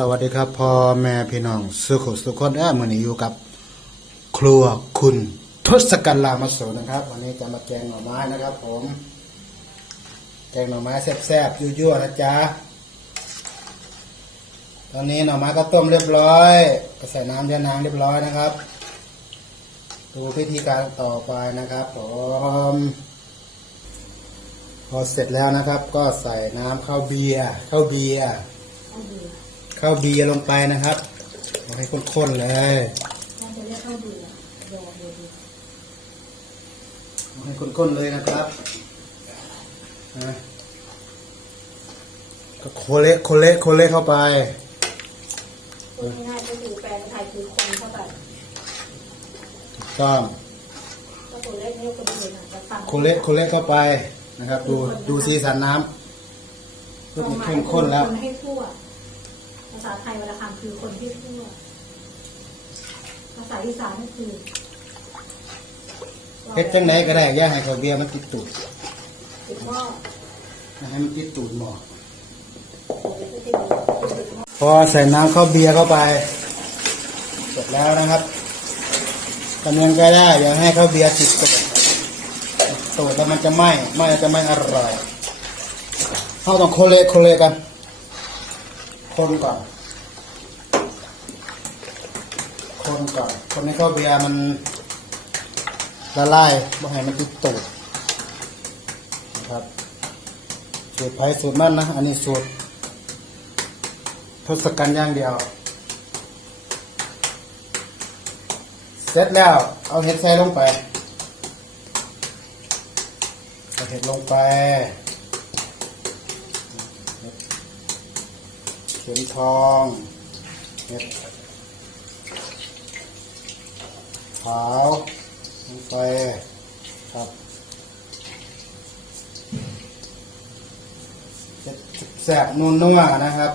สวัสดีครับพ่อแม่พี่น้องสุขสุขคนเอ้อมือนี้อยู่กับ ครัวคุณทศกัณฐ์ลามาโสนะครับ วันนี้จะมาแกงหน่อไม้นะครับ ผม แกงหน่อไม้แซ่บๆยั่วๆนะจ๊ะตอนนี้หน่อไม้ก็ต้มเรียบร้อยก็ใส่น้ำยานางเรียบร้อยนะครับ ดูพิธีการต่อไปนะครับ ผมพอเสร็จแล้วนะครับ ก็ใส่น้ำข้าวเบียร์ข้าวเบียร์ ข้าวเบียร์ลงไปนะครับเอาให้ข้นๆเลยน่าจะเรียกข้าวเบื่อรอดูดูเอาให้ข้นๆเลยนะครับนะก็โคเละโคเละโคเละเข้าไปพูดง่ายๆก็คือแปลงไทยคือคนเข้าไปต้องก็ตัวเล็กนี่ก็ดีนะจะฟังโคเละโคเละเข้าไปนะครับ ดูดูสีสันน้ำเริ่มเข้มข้นแล้ว คนให้ทั่วภาษาไทยเวลาคำคือคนให้ทั่วภาษาอีสานก็คือเฮ็ดจังไหนก็ได้อย่าให้ข้าวเบียร์มันติดตูดติดหม้อให้มันติดตูดหมอพอใส่น้ำข้าวเบียร์เข้าไปเสร็จแล้วนะครับทำยังไงก็ได้อย่าให้ข้าวเบียร์ติดตูดตูดแล้วมันจะไหม้ไหม้จะไม่อร่อยเราต้องโคเลโคเลกัน คนก่อน คนก่อน คนให้ข้าวเบียร์มันละลายไม่ให้มันติดตูดนะครับ สูตรไผ่สูตรมันนะ อันนี้สูตรทศกัณฐ์ย่างเดียว เสร็จแล้ว เอาเห็ดใส่ลงไปเอาเห็ดลงไปเห็ดเข็มทองเห็ด ขาวลงไปครับเห็ดแสบนุ่นนัวนะครับ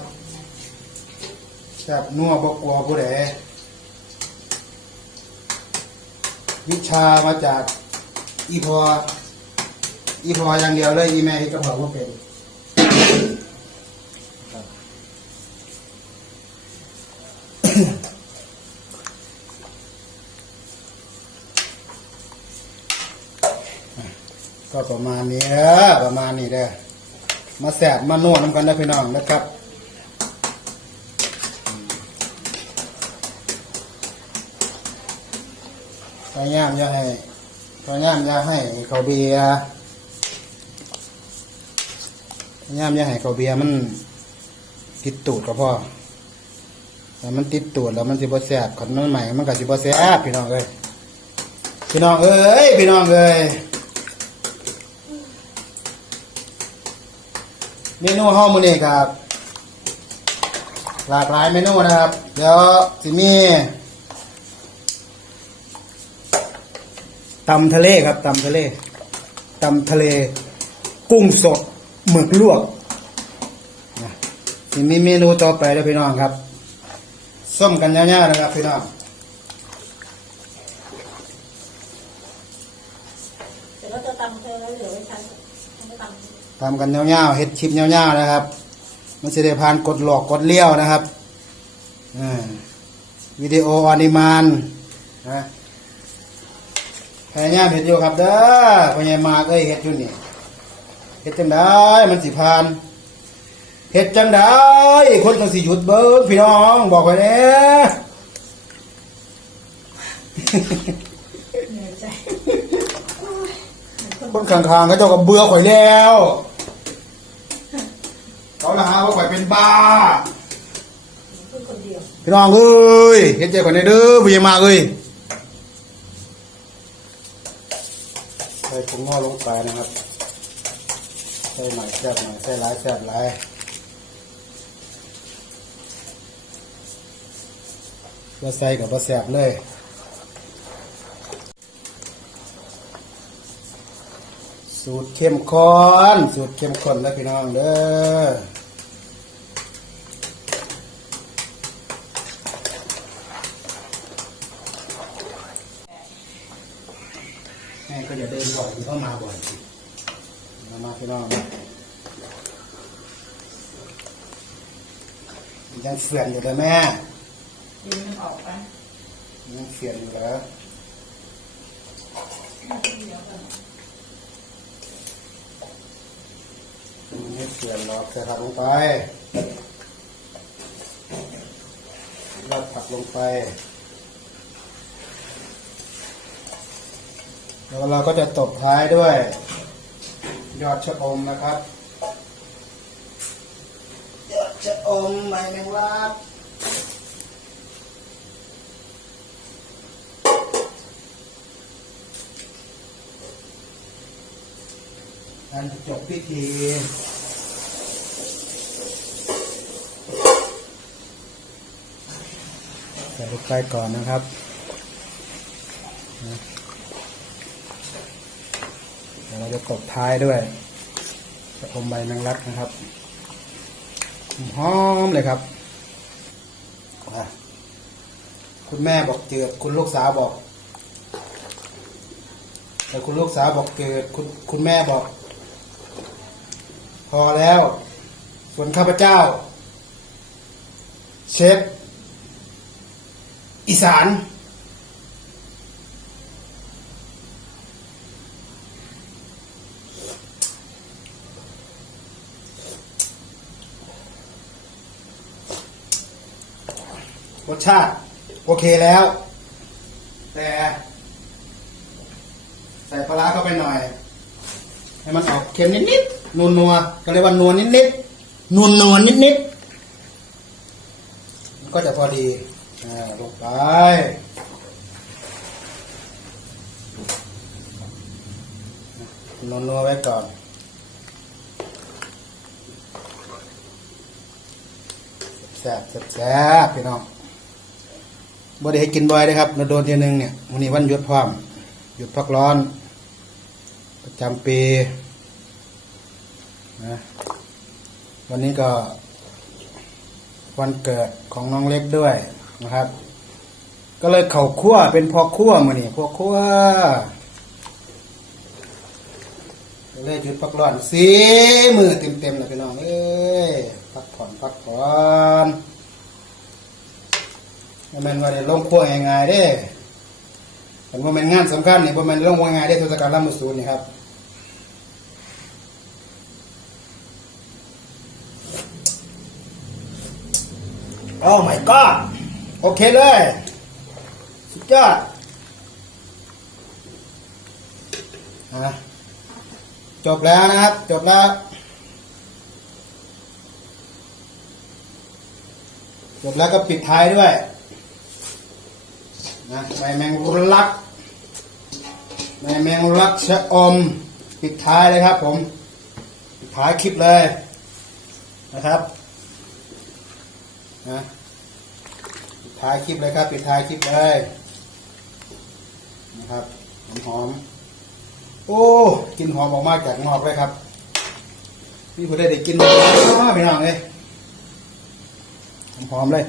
แซ่บนัวบกลัวผู้ใดวิชามาจากอีพออีพออย่างเดียวเลยอีแม่กระเพาะว่าเป็น ก็ประมาณนี้เด้อประมาณนี้เด้อมาแสบมานวดน้ำกันได้พี่น้องนะครับพยายามอย่าให้พยายามอย่าให้เขาเบียพยายามอย่าให้เขาเบียมันติดตูดก็พอแต่มันติดตูดแล้วมันสิบ่แซ่บขันมันใหม่มันก็สิบ่แซ่บพี่น้องเอ้ยพี่น้องเอ้ยพี่น้องเอ้ย เมนูห้องมือนี้ครับหลากหลายเมนูนะครับ เดี๋ยวสิมีตำทะเลครับตำทะเลตำทะเล กุ้งสดหมึกลวกนะนี่มีเมนูต่อไปแล้วพี่น้องครับส้มกันยาวๆนะครับพี่น้อง เดี๋ยวเราจะตำเธอแล้วเหลือไว้ใช้ไม่ตำ ทำกันยาวๆเฮ็ดชิปยาวๆนะครับ มันจะได้ผ่านกดหลอกกดเลี้ยวนะครับอ่าวิดีโอออนิมานนะพยายามเห็ดอยู่ครับเด้อพยายามมาก็เห็ดอยู่นี่เห็ดจังได้มันสิผ่านเห็ดจังได้คนต้องสิหยุดเบิ้งพี่น้องบอกไว้เน่เหนื่อยใจคนข้างๆเขาเจ้าก็เบื่อข่อยแล้ว เขาละหาว่าข่อยเป็นบ้าพูดคนเดียวพี่น้องเอ้ยเห็นใจก่อนเด้อพี่มาเอ้ยใส่ผงหม้อลงไปนะครับใส่หน่อยแซ่บหน่อยใส่หลายแซ่บหลายก็ใส่กับบ่แซ่บเลย สูตรเข้มข้นสูตรเข้มข้นแล้วพี่น้องเด้อแม่ก็จะเดินบ่อยมันก็มาบ่อยมามาพี่น้องมายังเฟื่อนอยู่เลยแม่ดินมันออกไปยังเฟื่อนอยู่เลย เดี๋ยวก่อน ไม่ เฟื่อนหรอกจะผักลงไปเราผักลงไป แล้วเราก็จะตบท้ายด้วย ยอดชะอมนะครับ ยอดชะอมใบแมงลักอันจบพิธีใส่ ลงไปก่อนนะครับเดี๋ยวเราจะกบท้ายด้วยชะอมใบแมงลักนะครับหอมเลยครับ คุณแม่บอกเจือดคุณลูกสาวบอก แต่คุณลูกสาวบอกเกิดคุณคุณแม่บอก พอแล้วส่วนข้าพเจ้า เชฟ อีสานรสชาติ โอเคแล้ว แต่ ใส่ปลาร้าเข้าไปหน่อย ให้มันออกเค็มนิดๆนัวนัวก็เรียกว่านัวนิดๆนัวนัวๆนิดๆมันก็จะพอดี ลงไปนัวนัวๆไว้ก่อนแซ่บแซ่บพี่น้องบ่ได้ให้กินบ่อยเลยครับเราโดนทีนึงเนี่ยวันนี้วันหยุดพร้อมหยุดพักร้อน ประจำปีนะวันนี้ก็วันเกิดของน้องเล็กด้วย นะครับ ก็เลยเข่าคั่วเป็นพอคั่วมานี่พอคั่วเลยหยุดพักร้อนสีมือเต็มๆเลยพี่น้องเอ้ยพักผ่อนพักผ่อนบ่แม่นว่าได้ลงพวง่ายๆเด้แต่ว่าเป็นงานสำคัญนี่บ่แม่นลงง่ายได้ทศกาลลำมุสูนนี่ครับโอ้ my god โอเคเลย สุดยอดอะจบแล้วนะครับ จบแล้วจบแล้วก็ปิดท้ายด้วยนะใบแมงลักใบแมงลักชะอม ปิดท้ายเลยครับ ผมปิดท้ายคลิปเลยนะครับนะ ท้ายคลิปเลยครับ ปิดท้ายคลิปเลยนะครับหอมหอมๆโอ้กินหอมออกมาจากงอกเลยครับนี่ผมได้ได้กินอ้าวพี่น้องเลยหอมๆเลย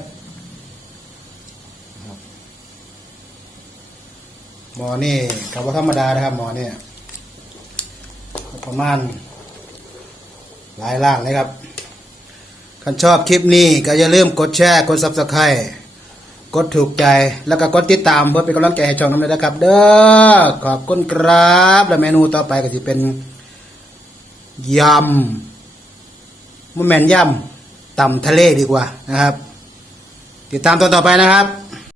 หมอนี่กับว่าธรรมดานะครับหมอเนี่ยประมาณหลายล้านเลยครับคันชอบคลิปนี้ก็อย่าลืมกดแชร์ กดซับสไครต์ กดถูกใจแล้วก็กดติดตามเพื่อเป็นกำลังใจให้ช่องน้ำเลยนะครับ เด้อขอบคุณครับและเมนูต่อไปก็จะเป็นยำมะแมนยำตำทะเลดีกว่านะครับ ติดตามตอนต่อไปนะครับ